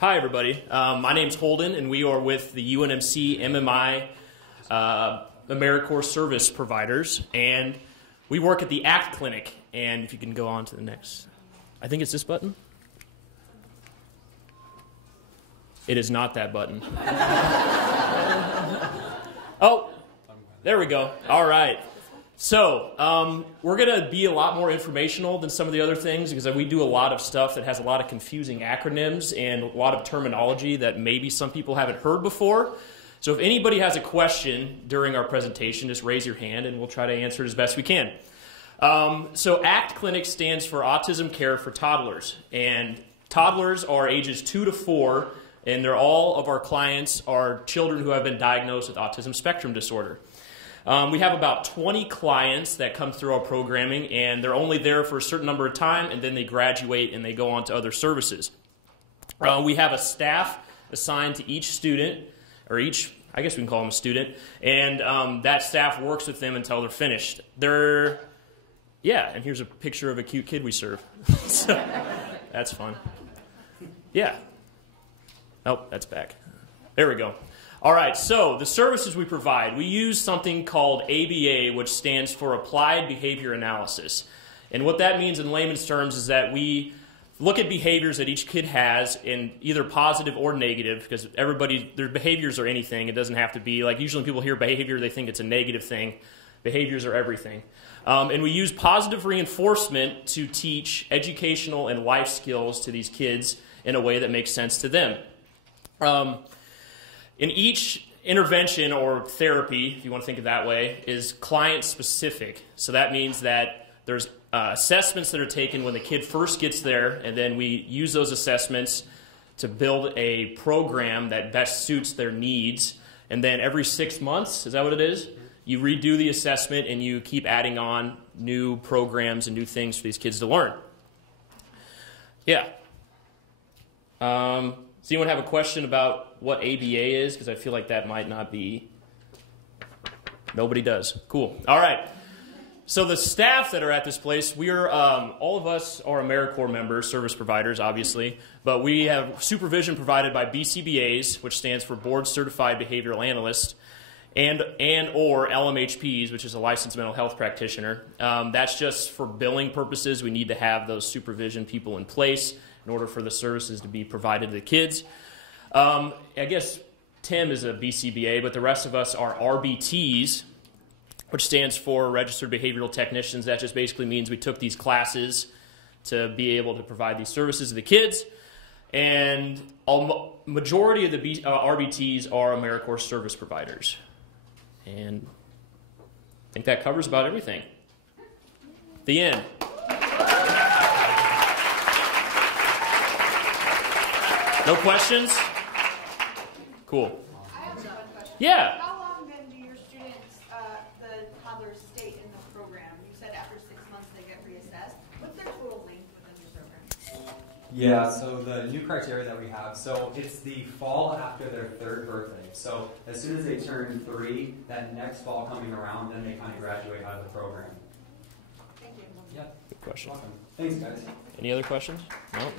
Hi, everybody. My name's Holden, and we are with the UNMC MMI AmeriCorps service providers, and we work at the ACT Clinic. And if you can go on to the next, I think it's this button. It is not that button. Oh, there we go. All right. So we're going to be a lot more informational than some of the other things because we do a lot of stuff that has a lot of confusing acronyms and a lot of terminology that maybe some people haven't heard before. So if anybody has a question during our presentation, just raise your hand and we'll try to answer it as best we can. So ACT Clinic stands for Autism Care for Toddlers. And toddlers are ages 2 to 4, and all of our clients are children who have been diagnosed with autism spectrum disorder. We have about 20 clients that come through our programming, and they're only there for a certain number of time, and then they graduate and they go on to other services. We have a staff assigned to each student, or each, I guess we can call them a student, and that staff works with them until they're finished. Yeah, and here's a picture of a cute kid we serve. So, that's fun. Yeah. Oh, that's back. There we go. All right, so the services we provide, we use something called ABA, which stands for Applied Behavior Analysis. And what that means in layman's terms is that we look at behaviors that each kid has in either positive or negative, because their behaviors are anything. It doesn't have to be, like usually when people hear behavior, they think it's a negative thing. Behaviors are everything. And we use positive reinforcement to teach educational and life skills to these kids in a way that makes sense to them. In each intervention or therapy, if you want to think of it that way, is client-specific. So that means that there's assessments that are taken when the kid first gets there, and then we use those assessments to build a program that best suits their needs. And then every 6 months, is that what it is? You redo the assessment, and you keep adding on new programs and new things for these kids to learn. Yeah. Does anyone have a question about what ABA is? Because I feel like that might not be... Nobody does. Cool. All right. So the staff that are at this place, all of us are AmeriCorps members, service providers, obviously, but we have supervision provided by BCBAs, which stands for Board Certified Behavioral Analyst, and or LMHPs, which is a licensed mental health practitioner. That's just for billing purposes. We need to have those supervision people in place in order for the services to be provided to the kids. I guess Tim is a BCBA, but the rest of us are RBTs, which stands for Registered Behavioral Technicians. That just basically means we took these classes to be able to provide these services to the kids. And a majority of the RBTs are AmeriCorps service providers. And I think that covers about everything. The end. No questions? Cool. I have one question. Yeah. How long then do your students, the toddlers, stay in the program? You said after 6 months they get reassessed. What's their total length within your program? Yeah, so the new criteria that we have, so it's the fall after their 3rd birthday. So as soon as they turn 3, that next fall coming around, then they kind of graduate out of the program. Thank you. Yeah. Good question. Welcome. Thanks, guys. Any other questions? No?